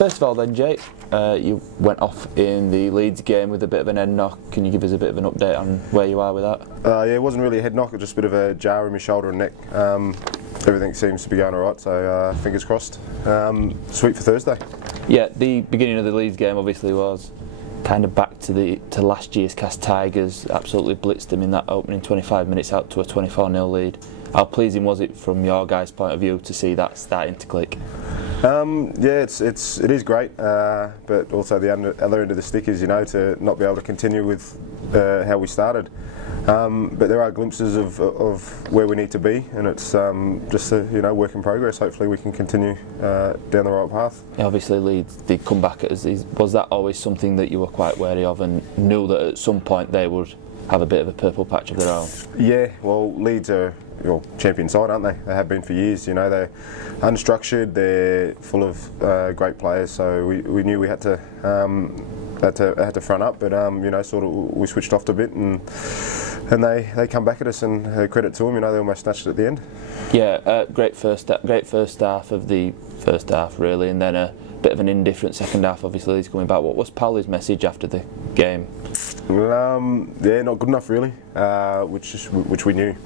First of all then, Jake, you went off in the Leeds game with a bit of an head knock. Can you give us a bit of an update on where you are with that? Yeah, it wasn't really a head knock, it was just a bit of a jar in my shoulder and neck. Everything seems to be going alright, so fingers crossed. Sweet for Thursday. Yeah, the beginning of the Leeds game obviously was kind of back to last year's Cast Tigers. Absolutely blitzed them in that opening 25 minutes out to a 24-0 lead. How pleasing was it from your guys' point of view to see that starting to click? Yeah, it is great, but also the other end of the stick is, to not be able to continue with how we started. But there are glimpses of where we need to be, and it's just a work in progress. Hopefully we can continue down the right path. Yeah, obviously Leeds did come back at us. Was that always something that you were quite wary of and knew that at some point they would have a bit of a purple patch of their own? Yeah, well, Leeds are champion side, aren't they? They have been for years. They're unstructured, they're full of great players, so we knew we had to front up, but sort of we switched off a bit, and they come back at us, and credit to them, they almost snatched it at the end. Yeah, great first half of the first half really, and then a bit of an indifferent second half. Obviously he's coming back. What was Pauli's message after the game? Yeah, not good enough really, which we knew.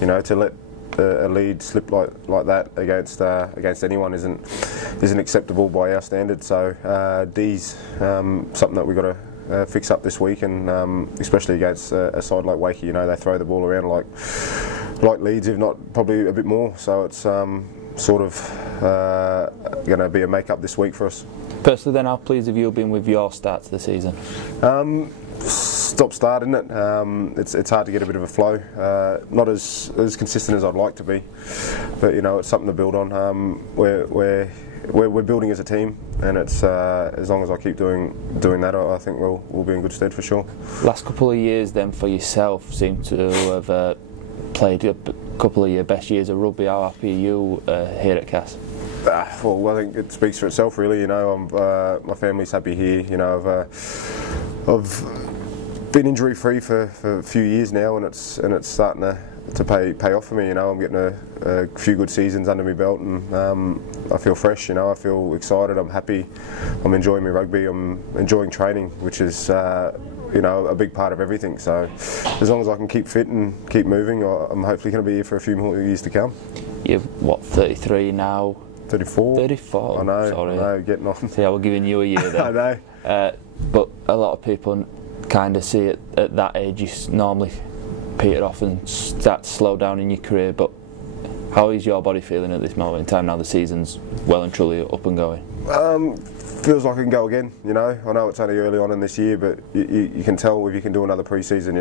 To let a lead slip like that against anyone isn't acceptable by our standards. So D's something that we've got to fix up this week, and especially against a side like Wakey. They throw the ball around like Leeds, if not probably a bit more. So it's sort of going to be a make-up this week for us. Personally then, how pleased have you been with your start to the season? Stop-start, isn't it? It's hard to get a bit of a flow. Not as consistent as I'd like to be, but it's something to build on. We're building as a team, and it's as long as I keep doing that, I think we'll be in good stead for sure. Last couple of years then for yourself seem to have played a couple of your best years of rugby. How happy are you here at Cass? Well, I think it speaks for itself really. My family's happy here. I've been injury free for a few years now, and it's starting to pay off for me. I'm getting a few good seasons under my belt, and I feel fresh. I feel excited. I'm happy. I'm enjoying my rugby. I'm enjoying training, which is a big part of everything. So as long as I can keep fit and keep moving, I'm hopefully going to be here for a few more years to come. You're what, 33 now? 34. 34. I know. Sorry. I know. Getting on. See, I was giving you a year then. I know. But a lot of people kind of see it at that age. You normally peter off and start to slow down in your career. But how is your body feeling at this moment in time now the season's well and truly up and going? Feels like I can go again. I know it's only early on in this year, but you can tell if you can do another pre-season.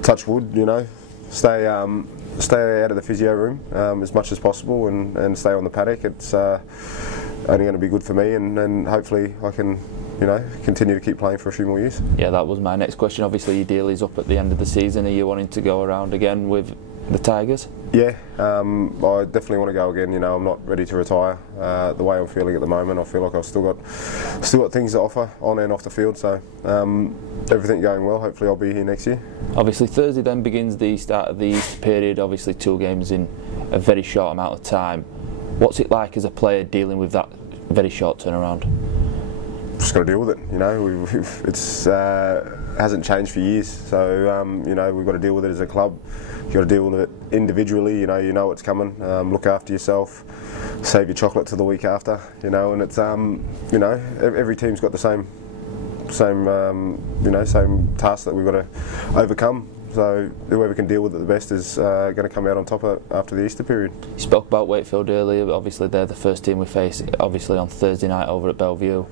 Touch wood. Stay out of the physio room as much as possible, and stay on the paddock. It's only going to be good for me, and hopefully I can continue to keep playing for a few more years. Yeah, that was my next question. Obviously your deal is up at the end of the season. Are you wanting to go around again with the Tigers? Yeah, I definitely want to go again. I'm not ready to retire. The way I'm feeling at the moment, I feel like I've still got things to offer on and off the field. So everything going well. Hopefully I'll be here next year. Obviously Thursday then begins the start of the Easter period. Obviously 2 games in a very short amount of time. What's it like as a player dealing with that very short turnaround? Just got to deal with it. It's hasn't changed for years. So we've got to deal with it as a club. You've got to deal with it individually. You know what's coming. Look after yourself. Save your chocolate to the week after. And it's every team's got the same task that we've got to overcome. So whoever can deal with it the best is going to come out on top after the Easter period. You spoke about Wakefield earlier, but obviously they're the first team we face obviously on Thursday night over at Bellevue.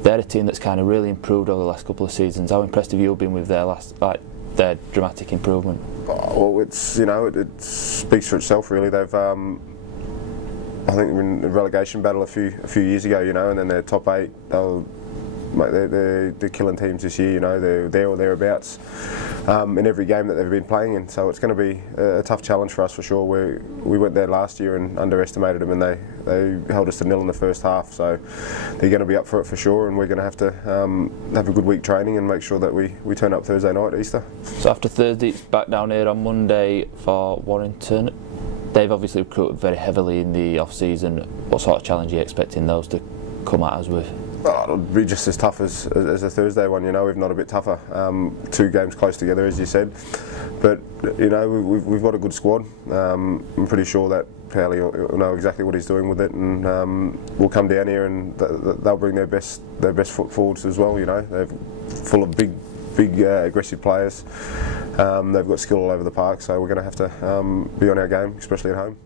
They're a team that's kind of really improved over the last couple of seasons. How impressed have you been with their dramatic improvement? Well, it speaks for itself really. They've I think they were in a relegation battle a few years ago, and then they're top 8. They're killing teams this year. They're there or thereabouts in every game that they've been playing in. So it's going to be a tough challenge for us for sure. We went there last year and underestimated them, and they held us to 0 in the first half. So they're going to be up for it for sure, and we're going to have a good week training and make sure that we turn up Thursday night at Easter. So after Thursday, it's back down here on Monday for Warrington. They've obviously recruited very heavily in the off-season. What sort of challenge are you expecting those to come at us with? Oh, it'll be just as tough as the Thursday one, you know, if not a bit tougher. 2 games close together, as you said. But, you know, we've got a good squad. I'm pretty sure that Powley will know exactly what he's doing with it, and we'll come down here and they'll bring their best foot forwards as well, you know. They're full of big aggressive players. They've got skill all over the park, so we're going to have to be on our game, especially at home.